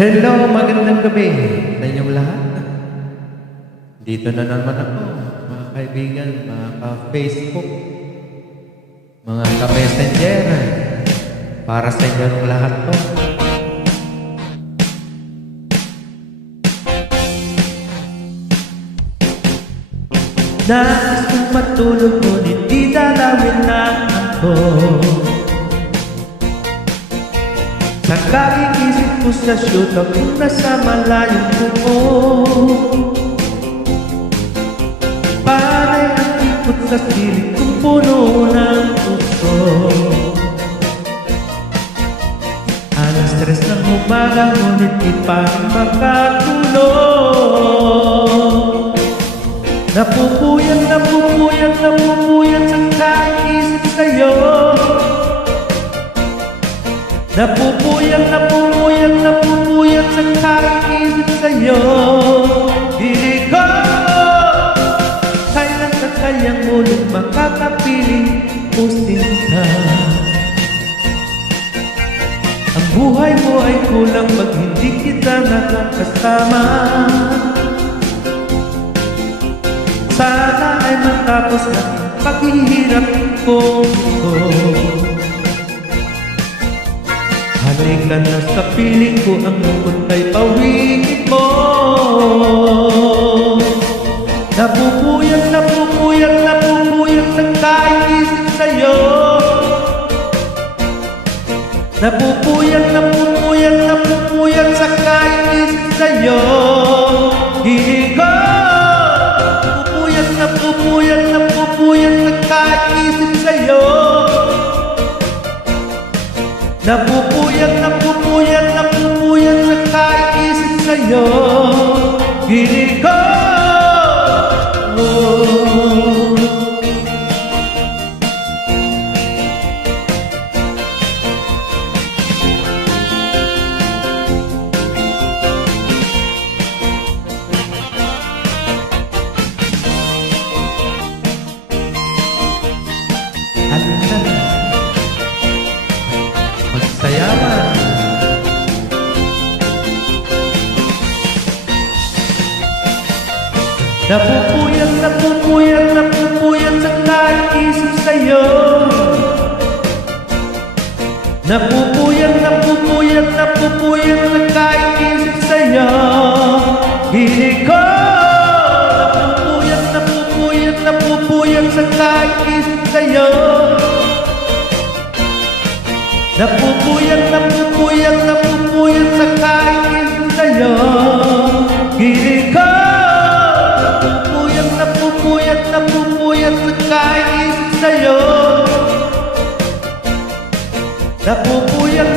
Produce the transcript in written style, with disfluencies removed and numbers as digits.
Hello, magandang gabi sa inyong lahat. Dito na naman ako, mga kaibigan, mga ka-Facebook, mga ka-messenger, para sa inyong lahat to. Nais kong matulog ngunit di dalawin na ako. Sa kaiisip ko sa shoot akong nasa malayong buko. Panay ang ikot sa silid kong puno ng puso. Alas tres ng umaga ngunit di pa makatulog. Napupuyat sa kaiisip sa'yo. Napupuyat sa kaiisip sa'yo. Hindi ko kailan ka kayang muling makakapiling o sinta. Ang buhay mo ay kulang pag hindi kita nakakasama. Sana ay matapos na paghihirap ko ito. Halika na sa piling ko, ang lungkot ay pawingin mo. Napupuyat sa kaiisip sa'yo. Napupuyat sa kaiisip sa'yo. Hiling ko napupuyat sa kaiisip sa'yo. Napupuyat sa kaiisip sa'yo. Hiling ko halika na, magsayawan. Napupuyat sa kaiisip sa'yo. Napupuyat sa kaiisip sa'yo. Hiling ko napupuyat sa kaiisip sa'yo. Napupuyat sa kaiisip sa'yo. Hiling ko napupuyat sa kaiisip sa'yo. Napupuyat